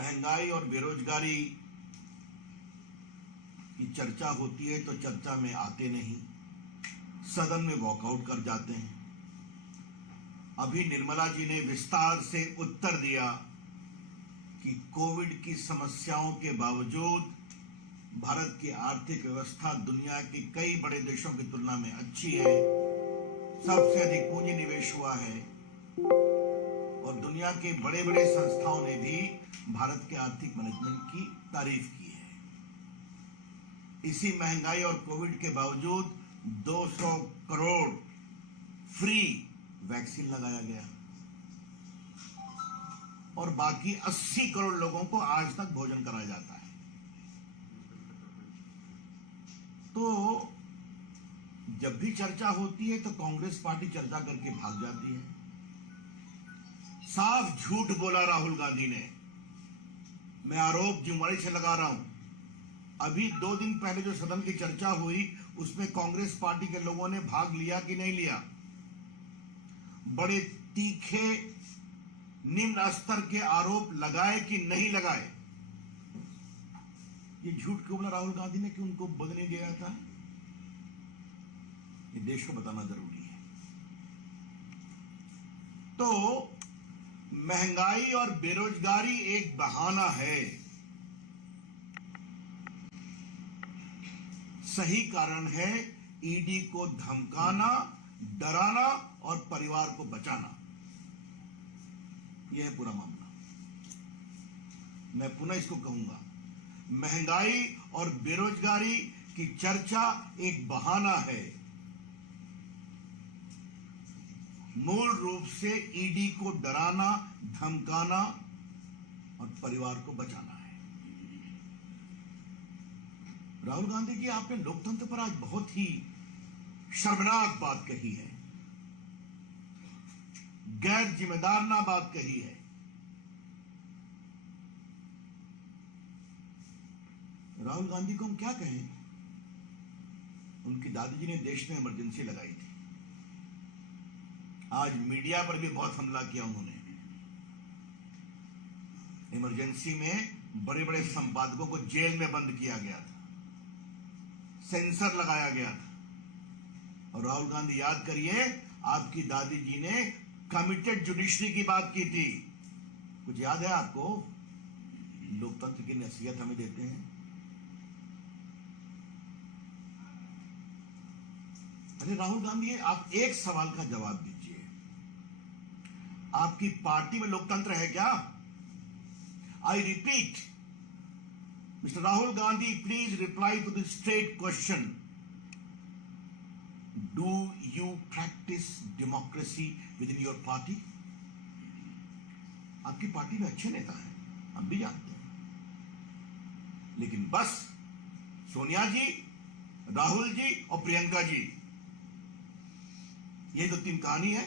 महंगाई और बेरोजगारी की चर्चा होती है तो चर्चा में आते नहीं, सदन में वॉकआउट कर जाते हैं। अभी निर्मला जी ने विस्तार से उत्तर दिया कि कोविड की समस्याओं के बावजूद भारत की आर्थिक व्यवस्था दुनिया के कई बड़े देशों की तुलना में अच्छी है, सबसे अधिक पूंजी निवेश हुआ है और दुनिया के बड़े बड़े संस्थाओं ने भी भारत के आर्थिक मैनेजमेंट की तारीफ की है। इसी महंगाई और कोविड के बावजूद 200 करोड़ फ्री वैक्सीन लगाया गया और बाकी 80 करोड़ लोगों को आज तक भोजन कराया जाता है। तो जब भी चर्चा होती है तो कांग्रेस पार्टी चर्चा करके भाग जाती है। साफ झूठ बोला राहुल गांधी ने। मैं आरोप जिम्मेदारी से लगा रहा हूं। अभी 2 दिन पहले जो सदन की चर्चा हुई उसमें कांग्रेस पार्टी के लोगों ने भाग लिया कि नहीं लिया? बड़े तीखे निम्न स्तर के आरोप लगाए कि नहीं लगाए? ये झूठ क्यों बोला राहुल गांधी ने कि उनको बदलने दिया था? ये देश को बताना जरूरी है। तो महंगाई और बेरोजगारी एक बहाना है, सही कारण है ईडी को धमकाना, डराना और परिवार को बचाना। यह है पूरा मामला। मैं पुनः इसको कहूंगा, महंगाई और बेरोजगारी की चर्चा एक बहाना है, मूल रूप से ईडी को डराना, धमकाना और परिवार को बचाना है। राहुल गांधी जी, आपने लोकतंत्र पर आज बहुत ही शर्मनाक बात कही है, गैर जिम्मेदाराना बात कही है। राहुल गांधी को हम क्या कहें? उनकी दादी जी ने देश में इमरजेंसी लगाई थी। आज मीडिया पर भी बहुत हमला किया उन्होंने। इमरजेंसी में बड़े बड़े संपादकों को जेल में बंद किया गया था, सेंसर लगाया गया था। और राहुल गांधी, याद करिए, आपकी दादी जी ने कमिटेड जुडिशरी की बात की थी। कुछ याद है आपको? लोकतंत्र की नसीहत हमें देते हैं। अरे राहुल गांधी, आप एक सवाल का जवाब दीजिए, आपकी पार्टी में लोकतंत्र है क्या? I repeat, mister Rahul Gandhi, please reply to the straight question, do you practise democracy within your party? आपकी पार्टी में अच्छे नेता हैं, हम भी जानते हैं, लेकिन बस सोनिया जी, राहुल जी और प्रियंका जी, ये तो 3 कहानी है।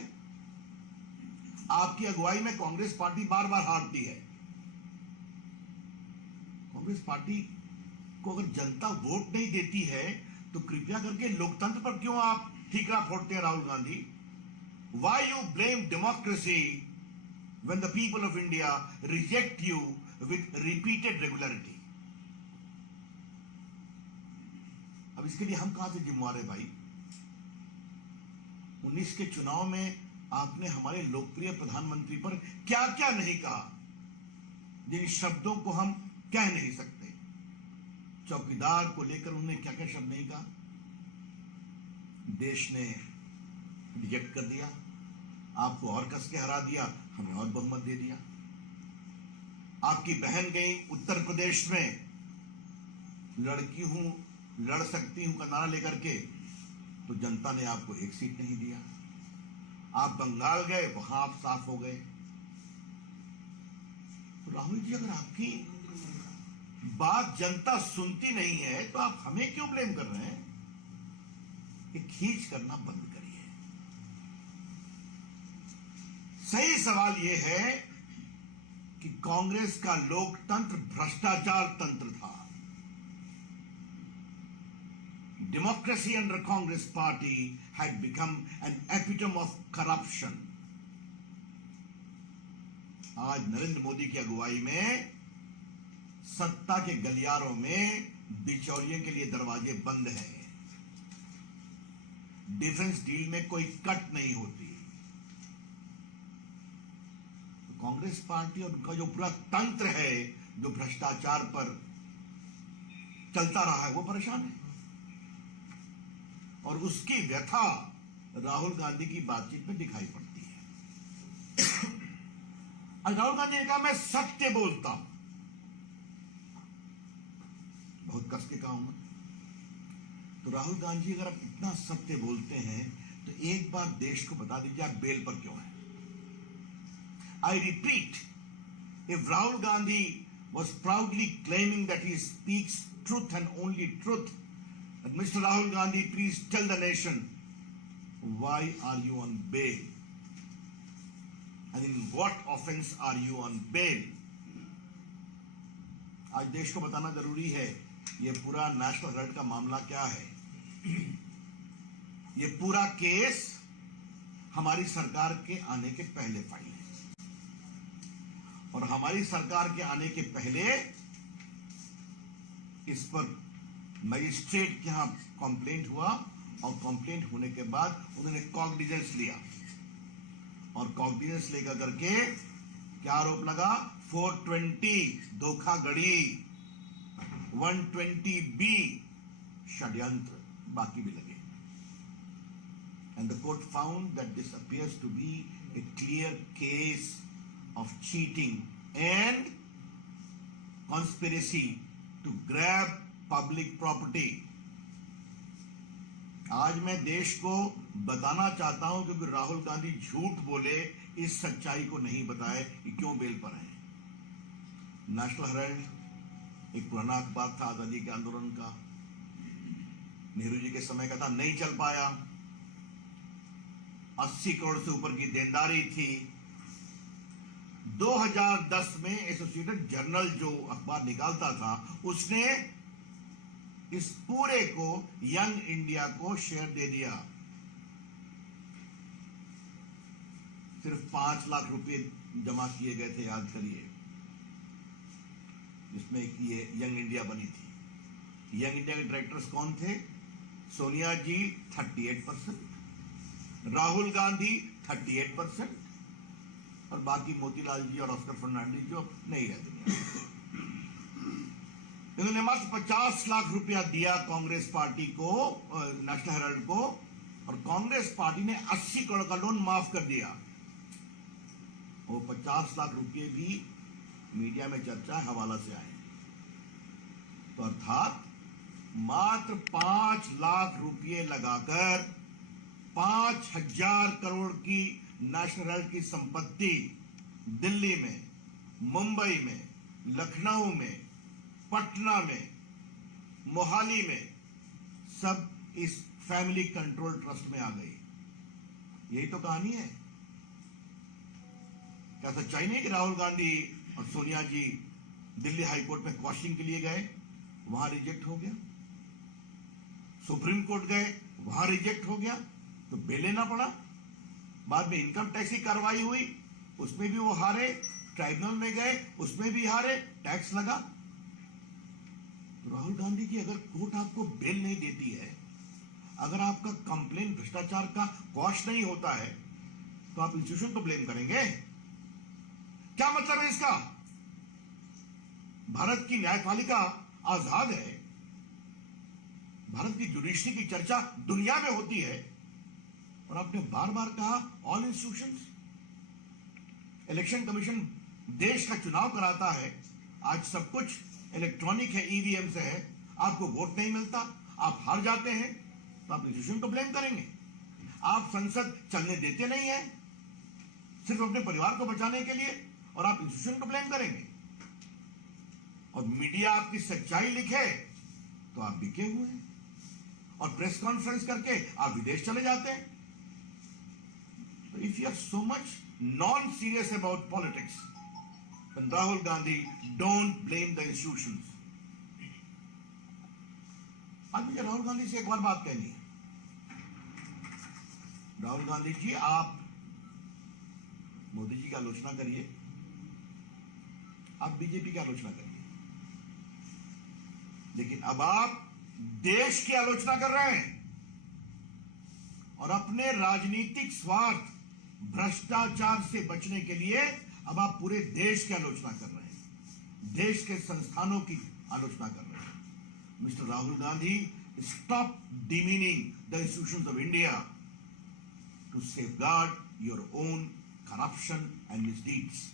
आपकी अगुवाई में कांग्रेस पार्टी बार बार हारती है। कांग्रेस पार्टी को अगर जनता वोट नहीं देती है तो कृपया करके लोकतंत्र पर क्यों आप ठीकरा फोड़ते हैं Rahul Gandhi? Why you blame democracy when the people of India reject you with repeated regularity? अब इसके लिए हम कहां से जिम्मेवार है भाई? 19 के चुनाव में आपने हमारे लोकप्रिय प्रधानमंत्री पर क्या क्या नहीं कहा, जिन शब्दों को हम कह नहीं सकते। चौकीदार को लेकर उन्होंने क्या क्या शब्द नहीं कहा। देश ने रिजेक्ट कर दिया, आपको और कस के हरा दिया, हमें और बहुमत दे दिया। आपकी बहन गई उत्तर प्रदेश में, लड़की हूं, लड़ सकती हूं का नारा लेकर के, तो जनता ने आपको 1 सीट नहीं दिया। आप बंगाल गए, वहां आप साफ हो गए। तो राहुल जी, अगर आपकी बात जनता सुनती नहीं है तो आप हमें क्यों ब्लेम कर रहे हैं? ये खींच करना बंद करिए। सही सवाल यह है कि कांग्रेस का लोकतंत्र भ्रष्टाचार तंत्र था। Democracy under Congress party had become an epitome of corruption. आज नरेंद्र मोदी की अगुवाई में सत्ता के गलियारों में बिचौलियों के लिए दरवाजे बंद हैं। डिफेंस डील में कोई कट नहीं होती। तो कांग्रेस पार्टी और उनका जो पूरा तंत्र है, जो भ्रष्टाचार पर चलता रहा है, वो परेशान है। और उसकी व्यथा राहुल गांधी की बातचीत में दिखाई पड़ती है। आज राहुल गांधी ने कहा, मैं सत्य बोलता हूं। बहुत कस के कहूंगा। तो राहुल गांधी, अगर आप इतना सत्य बोलते हैं तो एक बार देश को बता दीजिए आप बेल पर क्यों हैं। I repeat, if Rahul Gandhi was proudly claiming that he speaks truth and only truth, and Mr. Rahul Gandhi, please tell the nation, why are you on bail? And in what offense are you on bail? आज देश को बताना जरूरी है, ये पूरा national Herald का मामला क्या है। ये पूरा केस हमारी सरकार के आने के पहले फाइल है, और हमारी सरकार के आने के पहले इस पर मजिस्ट्रेट के यहां कंप्लेंट हुआ, और कंप्लेंट होने के बाद उन्होंने कॉग्निजेंस लिया, और कॉग्निजेंस लेकर करके क्या आरोप लगा, 420 धोखाधड़ी, 120B षड्यंत्र, बाकी भी लगे। And the court found that this appears to be a clear case of cheating and conspiracy to grab public property. आज मैं देश को बताना चाहता हूं, क्योंकि राहुल गांधी झूठ बोले, इस सच्चाई को नहीं बताए कि क्यों बेल पर हैं। नेशनल हेराल्ड एक पुराना अखबार था आजादी के आंदोलन का, नेहरू जी के समय का था, नहीं चल पाया। 80 करोड़ से ऊपर की देनदारी थी। 2010 में एसोसिएटेड जर्नल जो अखबार निकालता था, उसने इस पूरे को यंग इंडिया को शेयर दे दिया। सिर्फ 5 लाख रुपए जमा किए गए थे, याद करिए, जिसमें ये यंग इंडिया बनी थी। यंग इंडिया के डायरेक्टर्स कौन थे? सोनिया जी 38%, राहुल गांधी 38%, और बाकी मोतीलाल जी और ऑस्कर फर्नांडिस जो नहीं रहते। इन्होंने मात्र 50 लाख रुपया दिया कांग्रेस पार्टी को, नेशनल हेराल्ड को, और कांग्रेस पार्टी ने 80 करोड़ का लोन माफ कर दिया। वो 50 लाख रुपये भी मीडिया में चर्चा है, हवाला से आए। तो अर्थात मात्र 5 लाख रुपये लगाकर 5000 करोड़ की नेशनल हेराल्ड की संपत्ति दिल्ली में, मुंबई में, लखनऊ में, पटना में, मोहाली में, सब इस फैमिली कंट्रोल ट्रस्ट में आ गई। यही तो कहानी है। क्या सच्चाई नहीं कि राहुल गांधी और सोनिया जी दिल्ली हाईकोर्ट में क्वेश्चनिंग के लिए गए, वहां रिजेक्ट हो गया, सुप्रीम कोर्ट गए, वहां रिजेक्ट हो गया, तो बेल लेना पड़ा। बाद में इनकम टैक्स की कार्रवाई हुई, उसमें भी वो हारे, ट्राइब्यूनल में गए, उसमें भी हारे, टैक्स लगा। तो राहुल गांधी की अगर कोर्ट आपको बेल नहीं देती है, अगर आपका कंप्लेन भ्रष्टाचार का क्वॉश नहीं होता है, तो आप इंस्टीट्यूशन को ब्लेम करेंगे? क्या मतलब है इसका? भारत की न्यायपालिका आजाद है, भारत की जुडिशरी की चर्चा दुनिया में होती है, और आपने बार बार कहा ऑल इंस्टीट्यूशंस। इलेक्शन कमीशन देश का चुनाव कराता है, आज सब कुछ इलेक्ट्रॉनिक है, ईवीएम से है, आपको वोट नहीं मिलता, आप हार जाते हैं, तो आप इंस्टीट्यूशन को ब्लेम करेंगे। आप संसद चलने देते नहीं है सिर्फ अपने परिवार को बचाने के लिए, और आप इंस्टीट्यूशन को ब्लेम करेंगे। और मीडिया आपकी सच्चाई लिखे तो आप बिके हुए हैं, और प्रेस कॉन्फ्रेंस करके आप विदेश चले जाते हैं। तो if you are so much non serious about politics, then Rahul Gandhi, don't blame the institutions. आज मुझे राहुल गांधी से एक बार बात कहनी है। राहुल गांधी जी, आप मोदी जी की आलोचना करिए, आप बीजेपी की आलोचना करिए, लेकिन अब आप देश की आलोचना कर रहे हैं और अपने राजनीतिक स्वार्थ, भ्रष्टाचार से बचने के लिए अब आप पूरे देश की आलोचना कर रहे हैं, देश के संस्थानों की आलोचना कर रहे हैं। Mister Rahul Gandhi, stop demeaning the institutions of India to safeguard your own corruption and misdeeds.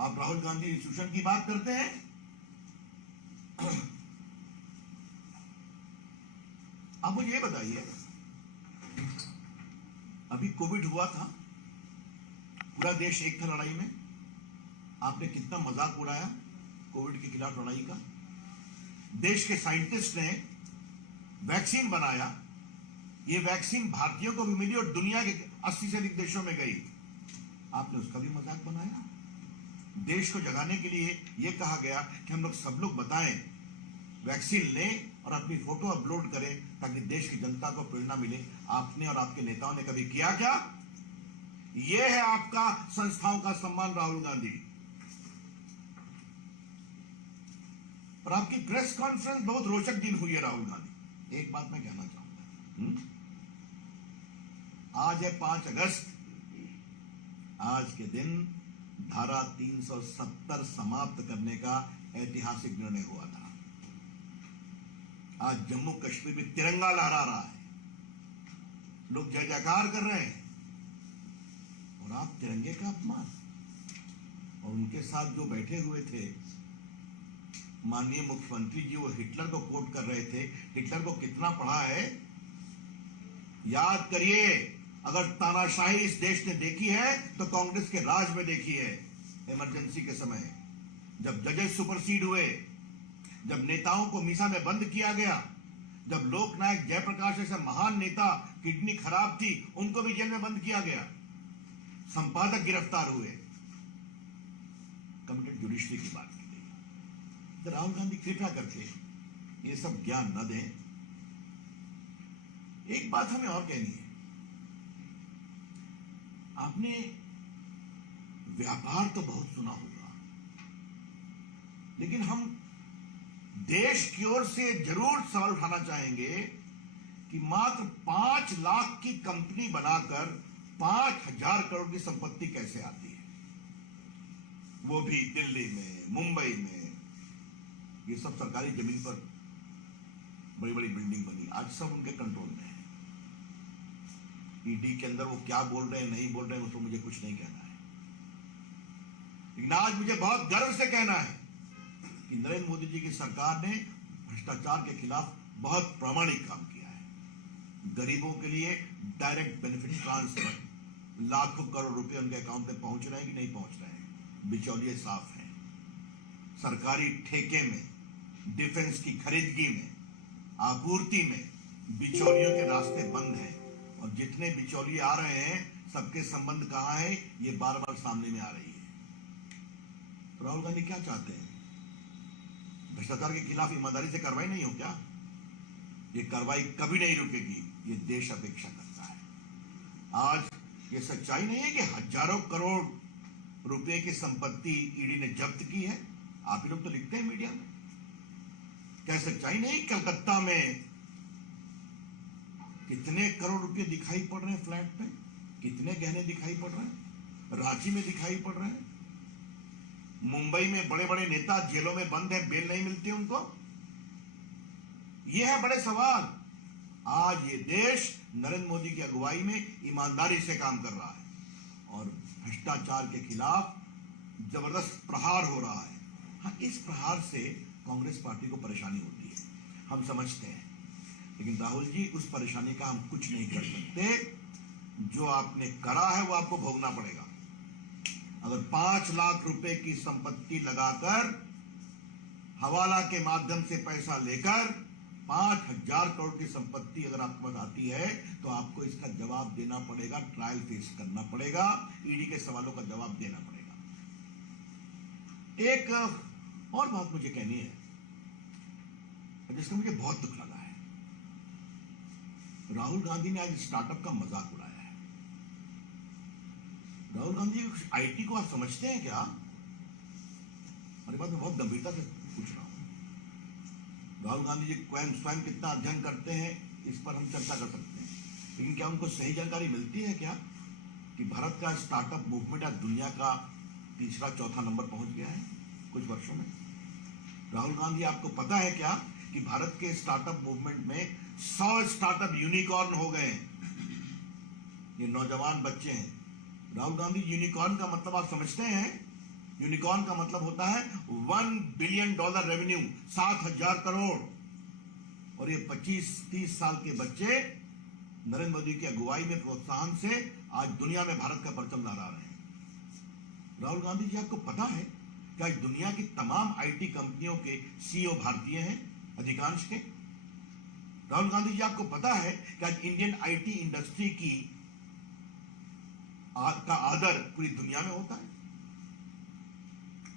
आप राहुल गांधी इंस्टीट्यूशन की बात करते हैं, आप मुझे ये बताइए, अभी कोविड हुआ था, पूरा देश एक था लड़ाई में, आपने कितना मजाक उड़ाया कोविड के खिलाफ लड़ाई का। देश के साइंटिस्ट ने वैक्सीन बनाया, ये वैक्सीन भारतीयों को भी मिली और दुनिया के 80 से अधिक देशों में गई, आपने उसका भी मजाक बनाया। देश को जगाने के लिए यह कहा गया कि हम लोग सब लोग बताएं, वैक्सीन लें और अपनी फोटो अपलोड करें ताकि देश की जनता को प्रेरणा मिले। आपने और आपके नेताओं ने कभी किया क्या? यह है आपका संस्थाओं का सम्मान, राहुल गांधी। और आपकी प्रेस कॉन्फ्रेंस बहुत रोचक दिन हुई है राहुल गांधी। एक बात मैं कहना चाहूंगा, आज है 5 अगस्त, आज के दिन धारा 370 समाप्त करने का ऐतिहासिक निर्णय हुआ था। आज जम्मू कश्मीर में तिरंगा लहरा रहा है, लोग जय जयकार कर रहे हैं, और आप तिरंगे का अपमान। और उनके साथ जो बैठे हुए थे माननीय मुख्यमंत्री जी, वो हिटलर को कोट कर रहे थे। हिटलर को कितना पढ़ा है याद करिए। अगर तानाशाही इस देश ने देखी है तो कांग्रेस के राज में देखी है। इमरजेंसी के समय जब जजेस सुपरसीड हुए, जब नेताओं को मीसा में बंद किया गया, जब लोकनायक जयप्रकाश जैसे महान नेता, किडनी खराब थी, उनको भी जेल में बंद किया गया, संपादक गिरफ्तार हुए, कमिटेड जुडिशरी की बात की गई। तो राहुल गांधी कृपया करके ये सब ज्ञान न दें। एक बात हमें और कहनी है, आपने व्यापार तो बहुत सुना होगा, लेकिन हम देश की ओर से जरूर सवाल उठाना चाहेंगे कि मात्र 5 लाख की कंपनी बनाकर 5,000 करोड़ की संपत्ति कैसे आती है, वो भी दिल्ली में, मुंबई में। ये सब सरकारी जमीन पर बड़ी बड़ी बिल्डिंग बनी, आज सब उनके कंट्रोल में है। ईडी के अंदर वो क्या बोल रहे हैं, नहीं बोल रहे हैं, उसको मुझे कुछ नहीं कहना है, लेकिन आज मुझे बहुत गर्व से कहना है कि नरेंद्र मोदी जी की सरकार ने भ्रष्टाचार के खिलाफ बहुत प्रामाणिक काम किया है। गरीबों के लिए डायरेक्ट बेनिफिट ट्रांसफर, लाखों करोड़ रुपए उनके अकाउंट में पहुंच रहे हैं कि नहीं पहुंच रहे हैं, बिचौलिए साफ हैं। सरकारी ठेके में, डिफेंस की खरीदगी में, आपूर्ति में बिचौलियों के रास्ते बंद हैं, और जितने बिचौलिए आ रहे हैं सबके संबंध कहां है, ये बार बार सामने में आ रही है। तो राहुल गांधी क्या चाहते हैं? भ्रष्टाचार के खिलाफ ईमानदारी से कार्रवाई नहीं हो क्या? ये कार्रवाई कभी नहीं रुकेगी, ये देश अपेक्षा करता है। आज ये सच्चाई नहीं है कि हजारों करोड़ रुपए की संपत्ति ईडी ने जब्त की है? आप ही लोग तो लिखते हैं मीडिया में। क्या सच्चाई नहीं? कलकत्ता में कितने करोड़ रुपए दिखाई पड़ रहे हैं फ्लैट पे, कितने गहने दिखाई पड़ रहे हैं, रांची में दिखाई पड़ रहे हैं, मुंबई में बड़े बड़े नेता जेलों में बंद हैं, बेल नहीं मिलती उनको। ये है बड़े सवाल। आज ये देश नरेंद्र मोदी की अगुवाई में ईमानदारी से काम कर रहा है और भ्रष्टाचार के खिलाफ जबरदस्त प्रहार हो रहा है। हाँ, इस प्रहार से कांग्रेस पार्टी को परेशानी होती है, हम समझते हैं, लेकिन राहुल जी, उस परेशानी का हम कुछ नहीं कर सकते। जो आपने करा है वो आपको भोगना पड़ेगा। अगर 5 लाख रुपए की संपत्ति लगाकर, हवाला के माध्यम से पैसा लेकर 5,000 करोड़ की संपत्ति अगर आपके पास आती है तो आपको इसका जवाब देना पड़ेगा, ट्रायल फेस करना पड़ेगा, ईडी के सवालों का जवाब देना पड़ेगा। एक और बात मुझे कहनी है जिसका मुझे बहुत दुख लगा है। राहुल गांधी ने आज स्टार्टअप का मजाक उड़ाया है। राहुल गांधी, आईटी को आप समझते हैं क्या? अरे बात मैं बहुत गंभीरता से पूछ रहा हूं। राहुल गांधी जी स्वयं कितना अध्ययन करते हैं इस पर हम चर्चा कर सकते हैं, लेकिन क्या उनको सही जानकारी मिलती है क्या कि भारत का स्टार्टअप मूवमेंट आज दुनिया का तीसरा चौथा नंबर पहुंच गया है कुछ वर्षों में? राहुल गांधी, आपको पता है क्या कि भारत के स्टार्टअप मूवमेंट में 100 स्टार्टअप यूनिकॉर्न हो गए? ये नौजवान बच्चे हैं। राहुल गांधी, यूनिकॉर्न का मतलब आप समझते हैं? यूनिकॉर्न का मतलब होता है $1 बिलियन रेवेन्यू, 7,000 करोड़। और ये 25-30 साल के बच्चे नरेंद्र मोदी की अगुवाई में, प्रोत्साहन से आज दुनिया में भारत का परचम लहरा रहे हैं। राहुल गांधी जी, आपको पता है कि आज दुनिया की तमाम आईटी कंपनियों के सीईओ भारतीय हैं, अधिकांश के? राहुल गांधी जी, आपको पता है कि आज इंडियन आईटी इंडस्ट्री का आदर पूरी दुनिया में होता है?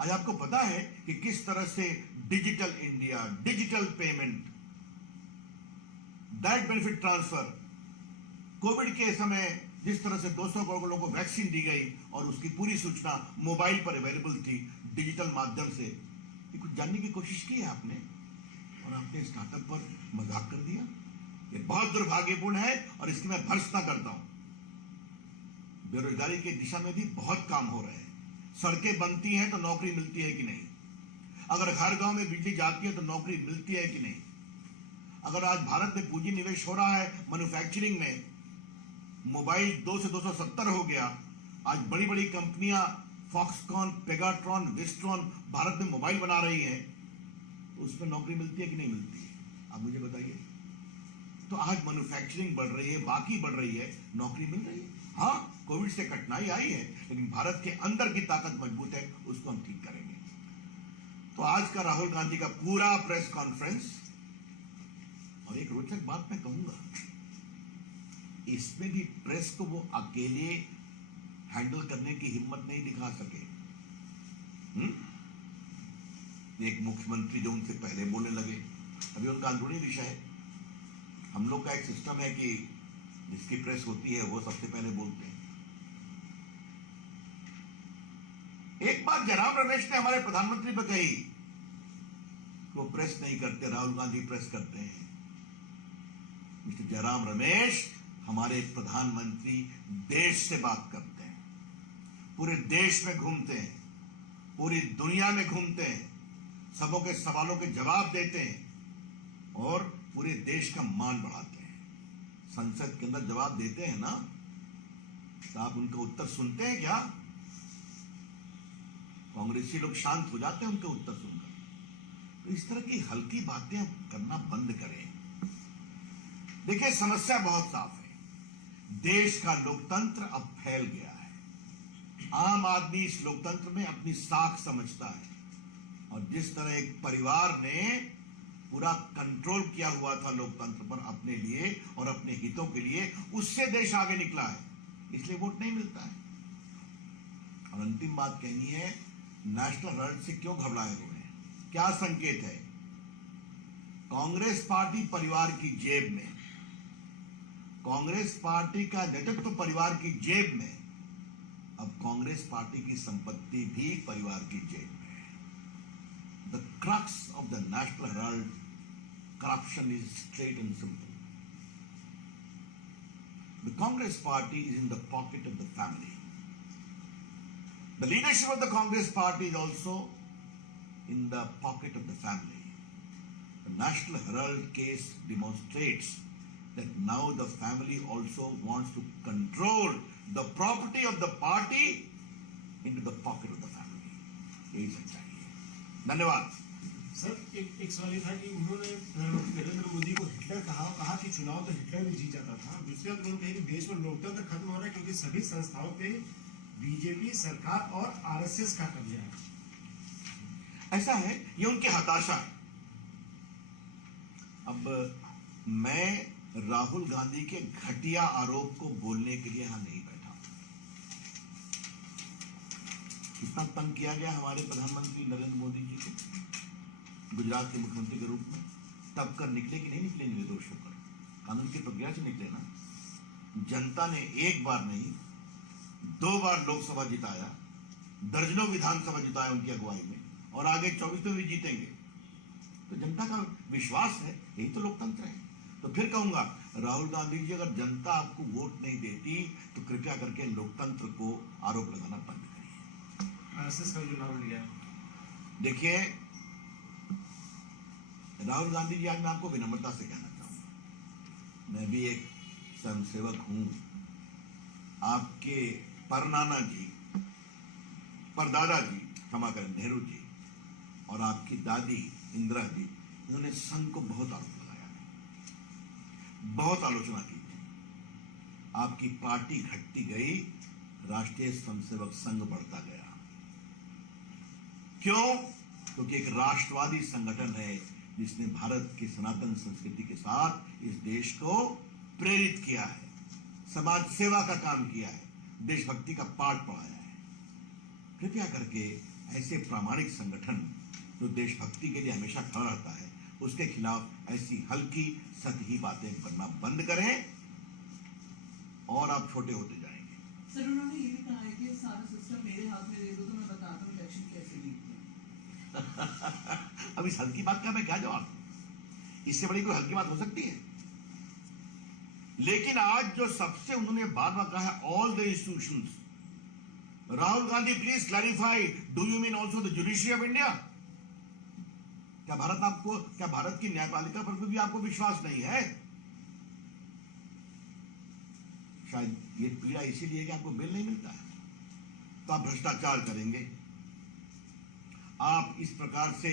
आज आपको पता है कि किस तरह से digital India, digital payment, direct benefit transfer, Covid के समय जिस तरह से 200 करोड़ लोगों को वैक्सीन दी गई और उसकी पूरी सूचना मोबाइल पर अवेलेबल थी डिजिटल माध्यम से, ये कुछ जानने की कोशिश की है आपने और आपने स्टार्टअप पर मजाक कर दिया? ये बहुत दुर्भाग्यपूर्ण है और इसकी मैं भर्त्सना करता हूं। बेरोजगारी की दिशा में भी बहुत काम हो रहे हैं। सड़कें बनती हैं तो नौकरी मिलती है कि नहीं? अगर हर गांव में बिजली जाती है तो नौकरी मिलती है कि नहीं? अगर आज भारत में पूंजी निवेश हो रहा है मैन्युफैक्चरिंग में, मोबाइल 2 से 270 हो गया, आज बड़ी बड़ी कंपनियां फॉक्सकॉन, पेगाट्रॉन, विस्ट्रॉन भारत में मोबाइल बना रही हैं, तो उसमें नौकरी मिलती है कि नहीं मिलती है? आप मुझे बताइए। तो आज मैन्युफैक्चरिंग बढ़ रही है, बाकी बढ़ रही है, नौकरी मिल रही है। हाँ, कोविड से कठिनाई आई है, लेकिन भारत के अंदर की ताकत मजबूत है, उसको हम ठीक करेंगे। तो आज का राहुल गांधी का पूरा प्रेस कॉन्फ्रेंस, और एक रोचक बात मैं कहूंगा, इसमें भी प्रेस को वो अकेले हैंडल करने की हिम्मत नहीं दिखा सके। एक मुख्यमंत्री जो उनसे पहले बोलने लगे, अभी उनका अंदरूनी विषय है। हम लोग का एक सिस्टम है कि जिसकी प्रेस होती है वो सबसे पहले बोलते हैं। एक बात जयराम रमेश ने हमारे प्रधानमंत्री पर कही, वो प्रेस नहीं करते, राहुल गांधी प्रेस करते हैं। मिस्टर जयराम रमेश, हमारे प्रधानमंत्री देश से बात करते हैं, पूरे देश में घूमते हैं, पूरी दुनिया में घूमते हैं, सबों के सवालों के जवाब देते हैं और पूरे देश का मान बढ़ाते हैं। संसद के अंदर जवाब देते हैं ना, तो आप उनका उत्तर सुनते हैं क्या? कांग्रेसी लोग शांत हो जाते हैं उनके उत्तर सुनकर। तो इस तरह की हल्की बातें करना बंद करें। देखिए, समस्या बहुत साफ है। देश का लोकतंत्र अब फैल गया है। आम आदमी इस लोकतंत्र में अपनी साख समझता है, और जिस तरह एक परिवार ने पूरा कंट्रोल किया हुआ था लोकतंत्र पर अपने लिए और अपने हितों के लिए, उससे देश आगे निकला है, इसलिए वोट नहीं मिलता है। और अंतिम बात कहनी है, नेशनल हेराल्ड से क्यों घबराए हुए हैं? क्या संकेत है? कांग्रेस पार्टी परिवार की जेब में, कांग्रेस पार्टी का नेतृत्व परिवार की जेब में, अब कांग्रेस पार्टी की संपत्ति भी परिवार की जेब में है। The crux of the national Herald corruption is straight and simple. The Congress party is in the pocket of the family. The leadership of the Congress party is also in the pocket of the family. The National Herald case demonstrates that now the family also wants to control the property of the party into the pocket of the family. यही सच्चाई है। धन्यवाद। Sir, एक सवाल ये था कि उन्होंने नरेंद्र मोदी को हिटलर कहा कि चुनाव तो हिटलर भी जीत जाता था। दूसरी बात उन्होंने कही कि देश में लोकतंत्र खत्म हो रहा है क्योंकि सभी संस्थाओं पे बीजेपी सरकार और आरएसएस का कब्जा है। ऐसा है, ये उनकी हताशा है। अब मैं राहुल गांधी के घटिया आरोप को बोलने के लिए यहां नहीं बैठा। कितना तंग किया गया हमारे प्रधानमंत्री नरेंद्र मोदी जी को गुजरात के मुख्यमंत्री के रूप में, तब कर निकले कि नहीं निकले निर्दोष होकर? कानून की प्रक्रिया से निकले ना। जनता ने एक बार नहीं 2 बार लोकसभा जिताया, दर्जनों विधानसभा जिताया उनकी अगुवाई में, और आगे 24 में भी जीतेंगे। तो जनता का विश्वास है, यही तो लोकतंत्र है। तो फिर कहूंगा, राहुल गांधी जी, अगर जनता आपको वोट नहीं देती तो कृपया करके लोकतंत्र को आरोप लगाना बंद करिए। आरएसएस का जो नाम लिया, देखिए राहुल गांधी जी, आज मैं आपको विनम्रता से कहना चाहूंगा, मैं भी एक स्वयंसेवक हूं। आपके परनाना जी, परदादा जी, क्षमा करें, नेहरू जी, और आपकी दादी इंदिरा जी, इन्होंने संघ को बहुत आरोप लगाया, बहुत आलोचना की थी। आपकी पार्टी घटती गई, राष्ट्रीय स्वयंसेवक संघ बढ़ता गया। क्यों? क्योंकि एक राष्ट्रवादी संगठन है जिसने भारत की सनातन संस्कृति के साथ इस देश को प्रेरित किया है, समाज सेवा का काम किया है, देशभक्ति का पाठ पढ़ाया है। कृपया करके ऐसे प्रामाणिक संगठन जो देशभक्ति के लिए हमेशा खड़ा रहता है, उसके खिलाफ ऐसी हल्की सतही बातें करना बंद करें और आप छोटे होते जाएंगे। सर, उन्होंने ये भी कहा है कि सारा सिस्टम मेरे हाथ में दे दो तो मैं बताता हूँ इलेक्शन कैसे जीतते हैं। अब इस हल्की बात का मैं क्या जवाब दूं? इससे बड़ी कोई हल्की बात हो सकती है? लेकिन आज जो सबसे उन्होंने बार बार कहा है, all the institutions, Rahul Gandhi please clarify, do you mean also the judiciary of India? क्या भारत की न्यायपालिका पर भी आपको विश्वास नहीं है? शायद ये पीड़ा इसीलिए कि आपको बिल नहीं मिलता है, तो आप भ्रष्टाचार करेंगे, आप इस प्रकार से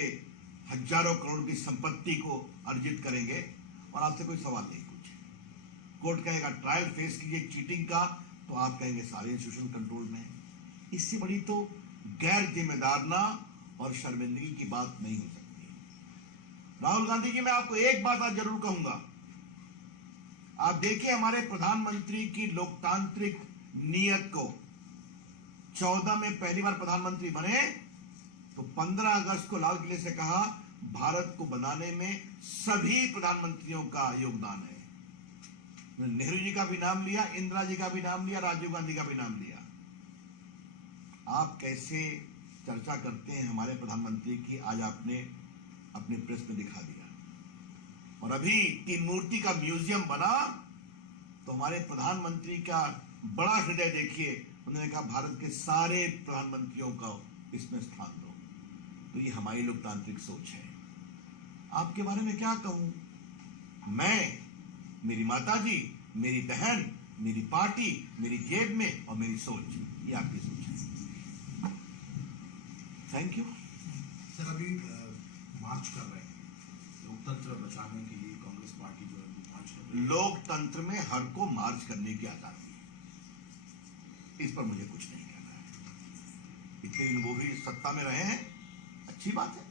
हजारों करोड़ की संपत्ति को अर्जित करेंगे और आपसे कोई सवाल नहीं पूछे। कोर्ट कहेगा ट्रायल फेस कीजिए चीटिंग का, तो आप कहेंगे सारे इंस्टीट्यूशन कंट्रोल में है। इससे बड़ी तो गैर जिम्मेदारना और शर्मिंदगी की बात नहीं हो सकती। राहुल गांधी जी, मैं आपको एक बात आज जरूर कहूंगा, आप देखिए हमारे प्रधानमंत्री की लोकतांत्रिक नीयत को। 14 में पहली बार प्रधानमंत्री बने तो 15 अगस्त को लाल किले से कहा, भारत को बनाने में सभी प्रधानमंत्रियों का योगदान है। नेहरू जी का भी नाम लिया, इंदिरा जी का भी नाम लिया, राजीव गांधी का भी नाम लिया। आप कैसे चर्चा करते हैं हमारे प्रधानमंत्री की, आज आपने अपने प्रेस में दिखा दिया। और अभी 3 मूर्ति का म्यूजियम बना तो हमारे प्रधानमंत्री का बड़ा हृदय देखिए, उन्होंने कहा भारत के सारे प्रधानमंत्रियों का इसमें स्थान दो। तो ये हमारी लोकतांत्रिक सोच है। आपके बारे में क्या कहूं मैं? मेरी माताजी, मेरी बहन, मेरी पार्टी, मेरी जेब में और मेरी सोच, ये आपकी सोच है। Thank you. सर, अभी मार्च कर रहे हैं लोकतंत्र बचाने के लिए, कांग्रेस पार्टी जो है वो मार्च कर रही है। लोकतंत्र में हर को मार्च करने की आजादी है, इस पर मुझे कुछ नहीं कहना है। इतने दिन वो भी सत्ता में रहे हैं, अच्छी बात है,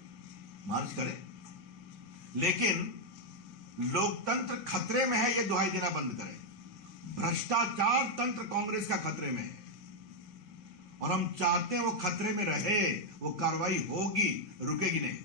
मार्च करें, लेकिन लोकतंत्र खतरे में है, यह दुहाई देना बंद करें। भ्रष्टाचार तंत्र कांग्रेस का खतरे में है और हम चाहते हैं वो खतरे में रहे, वो कार्रवाई होगी, रुकेगी नहीं।